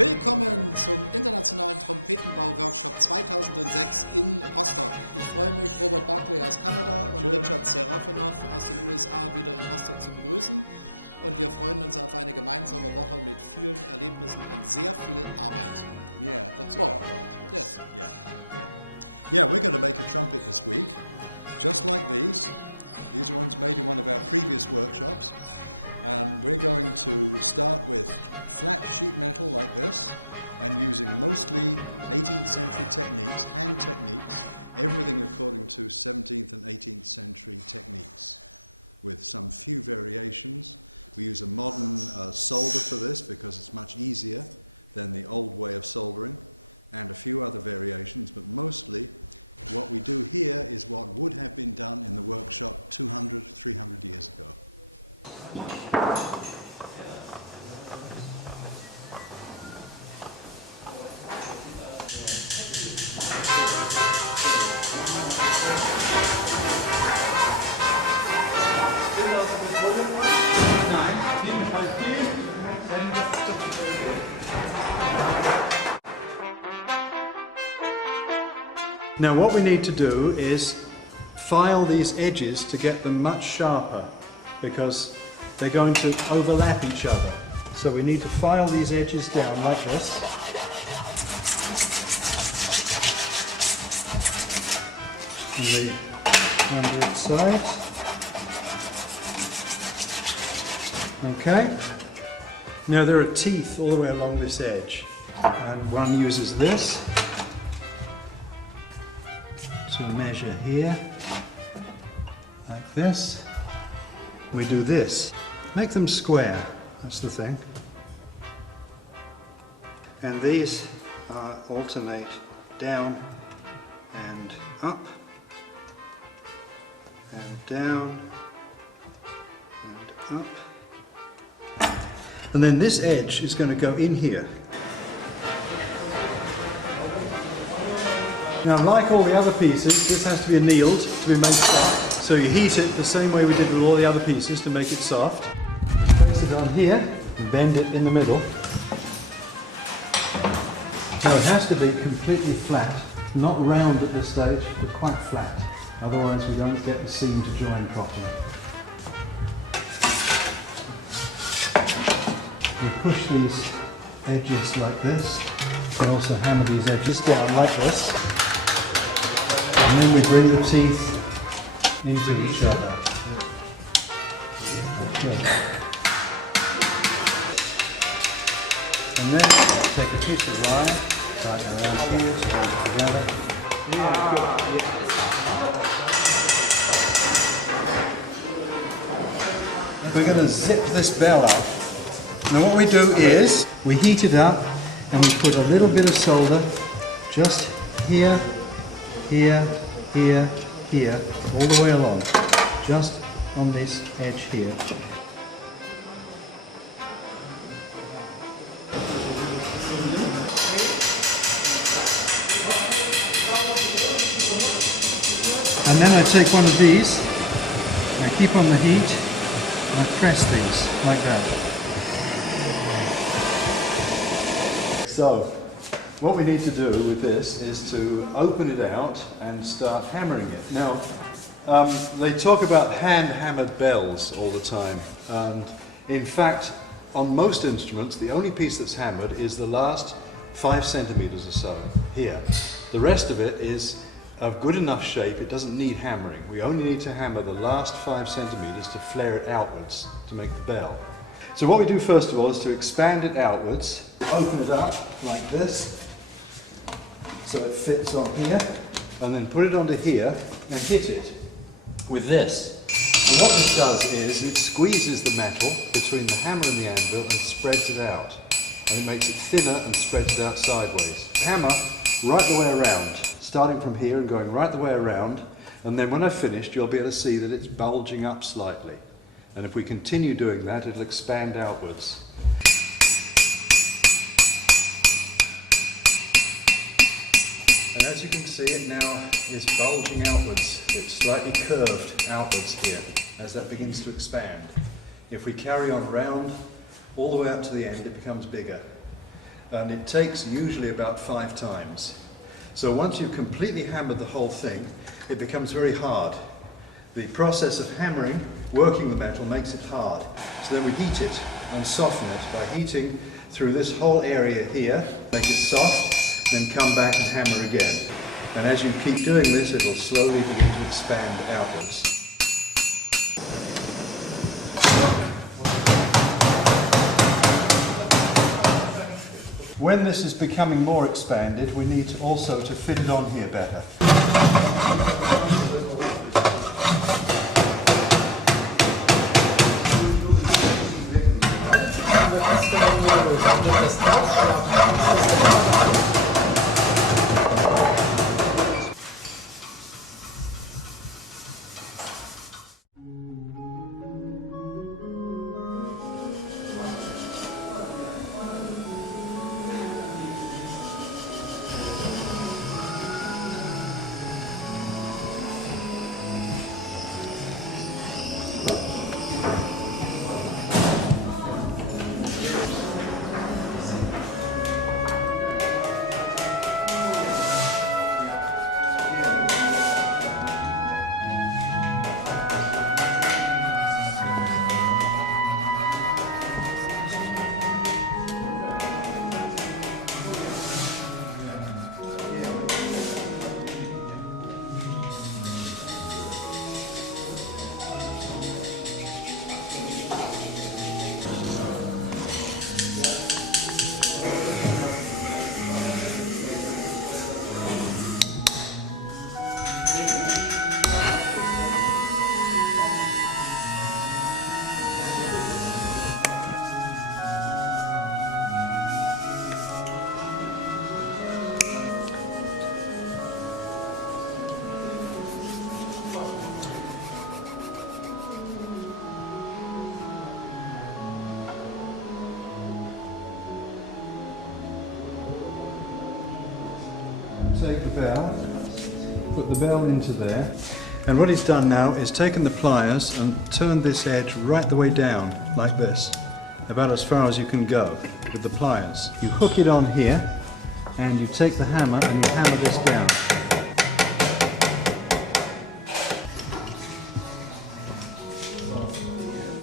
Willkommen zum Internationalen Trompetenbau-Workshop 2006 in Rostock. Ich freue mich, Robert Barclay aus Kanada und Richard Seraphinoff aus den USA wieder in Rostock zu begrüßen. Und wir freuen uns auf eine gemeinsame Woche mit vielen Erlebnissen und sehr viel Arbeit. Yeah, that's about right. Yes. Yeah, we're going to make a trumpet this week, just like these. These are ones made in one of our previous workshops. And we're going to start with flat sheet metal like this, and using mostly 18th century techniques, hand techniques, everything according to 17th and 18th century techniques, with some few variations. We use a modern solder for this because it's much easier than the old way of soldering, and a few other variations, but mostly what we do here is what would have been done in the workshop 200, 300 years ago. Now what we need to do is file these edges to get them much sharper, because they're going to overlap each other. So we need to file these edges down like this. On the under side. Okay. Now there are teeth all the way along this edge, and one uses this to measure here, like this. We do this. Make them square, that's the thing. And these alternate down and up, and down and up. And then this edge is going to go in here. Now, like all the other pieces, this has to be annealed to be made soft. So you heat it the same way we did with all the other pieces to make it soft. Place it on here and bend it in the middle. Now it has to be completely flat, not round at this stage, but quite flat. Otherwise we don't get the seam to join properly. We push these edges like this. You can also hammer these edges down like this. And then we bring the teeth into each other. Okay. And then take a piece of wire, tie it around here, so hold it together. We're going to zip this bell out. Now what we do is, we heat it up and we put a little bit of solder just here, here, here, here, all the way along, just on this edge here. And then I take one of these, I keep on the heat, and I press these like that. So, what we need to do with this is to open it out and start hammering it. Now, they talk about hand-hammered bells all the time. And in fact, on most instruments, the only piece that's hammered is the last 5 centimeters or so, here. The rest of it is of good enough shape, it doesn't need hammering. We only need to hammer the last 5 centimeters to flare it outwards to make the bell. So what we do first of all is to expand it outwards, open it up like this, so it fits on here, and then put it onto here and hit it with this. And what this does is it squeezes the metal between the hammer and the anvil and spreads it out. And it makes it thinner and spreads it out sideways. Hammer right the way around, starting from here and going right the way around, and then when I've finished you'll be able to see that it's bulging up slightly. And if we continue doing that, it'll expand outwards. And as you can see, it now is bulging outwards. It's slightly curved outwards here as that begins to expand. If we carry on around all the way up to the end, it becomes bigger. and it takes usually about 5 times. So once you've completely hammered the whole thing, it becomes very hard. The process of hammering, working with metal, makes it hard. So then we heat it and soften it by heating through this whole area here, make it soft, then come back and hammer again. And as you keep doing this, it will slowly begin to expand outwards. When this is becoming more expanded, we need also to fit it on here better. Take the bell, put the bell into there, and what he's done now is taken the pliers and turned this edge right the way down, like this, about as far as you can go with the pliers. You hook it on here, and you take the hammer and you hammer this down.